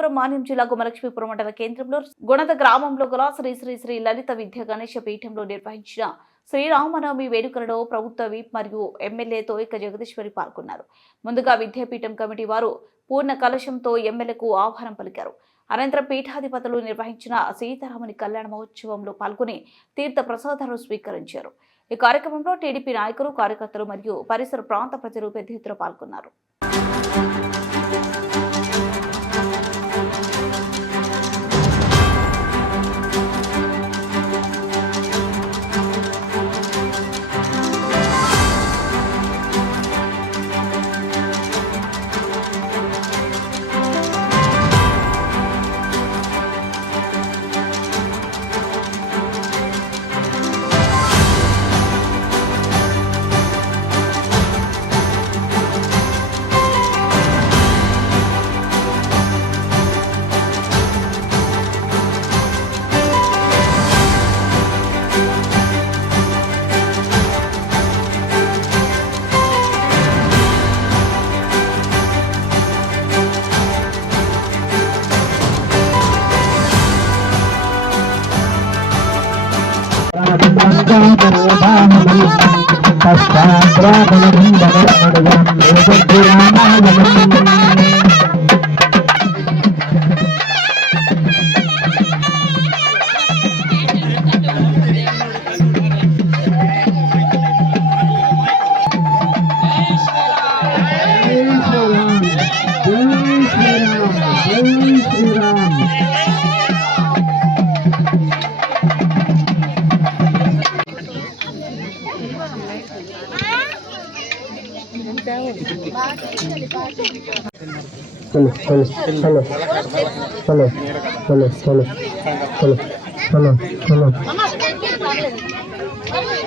అనంతపురం మాన్యం జిల్లా గుమలక్ష్మీపురం మండల కేంద్రంలో గుణద గ్రామంలో గల శ్రీ శ్రీ శ్రీ లలిత విద్య గణేష పీఠంలో నిర్వహించిన శ్రీరామనవమి వేడుకలలో ప్రభుత్వ విప్ మరియు ఎమ్మెల్యే తోయిక జగదీశ్వరి పాల్గొన్నారు. ముందుగా విద్యాపీఠం కమిటీ వారు పూర్ణ కలశంతో ఎమ్మెల్యేకు ఆహ్వానం పలికారు. అనంతరం పీఠాధిపతులు నిర్వహించిన సీతారాముని కళ్యాణ మహోత్సవంలో పాల్గొని తీర్థ ప్రసాదాలు స్వీకరించారు. ఈ కార్యక్రమంలో టీడీపీ నాయకులు, కార్యకర్తలు మరియు పరిసర ప్రాంత ప్రజలు పెద్ద ఎత్తున పాల్గొన్నారు. चलो